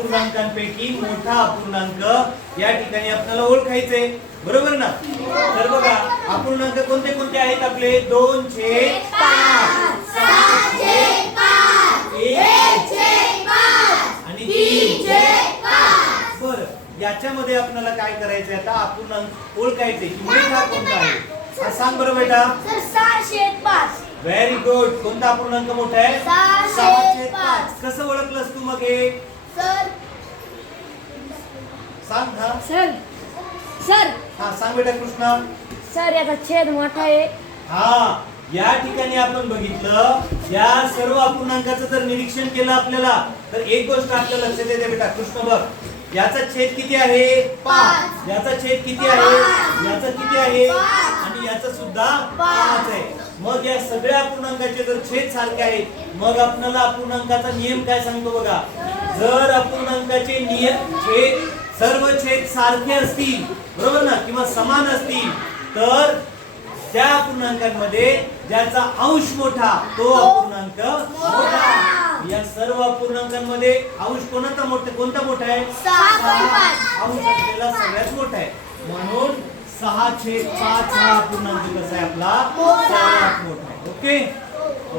पूर्णांकांपैकी मोठा अपूर्णांक या ठिकाणी आपल्याला ओळखायचंय. बरोबर ना? तर बघा अपूर्णांक कोणते कोणते आहेत आपले? दोन छेद पाच. सहा छेद एक छेद आणि तीन. बर याच्यामध्ये आपल्याला काय करायचंय आता? अपूर्णांक ओळखायचे की मोठा कोणता आहे? हा सांग बरं बेटा. सर पाच व्हेरी गुड कोणता अपूर्णांक मोठा आहे? पाच. पाच. कसं ओळखलंस तू मग हे? सांग हा. Sir sir. हा सांग बेटा कृष्णा. सर याचा छेद मोठा आहे. हा या ठिकाणी आपण बघितलं या सर्व अपूर्णांकाचं जर निरीक्षण केलं आपल्याला तर एक गोष्ट आपल्या लक्षात येते बेटा कृष्ण बघ. याचा छेद किती आहे? पाच. याचा छेद किती आहे. याचा किती आहे. आणि याचा सुद्धा पाच. पाच. आहे. मग या सगळ्या अपूर्णांकाचे जर छेद सारखे आहेत मग आपल्याला अपूर्णांकाचा नियम काय सांगतो बघा? जर अपूर्णांकाचे नियम छेद सर्व छेद सारखे असतील बरोबर ना? किंवा समान असतील तर त्या अपूर्णांकांमध्ये ज्याचा अंश मोठा तो अपूर्णांक मोठा. या सर्व अपूर्णांकांमध्ये अंश कोणाचा मोठा कोणता मोठा आहे. अंश असलेला सगळ्यात मोठा आहे. म्हणून सहा छेद पाच हा अपूर्णांक कसा आहे आपला? मोठा. सर्वात मोठा आहे. ओके?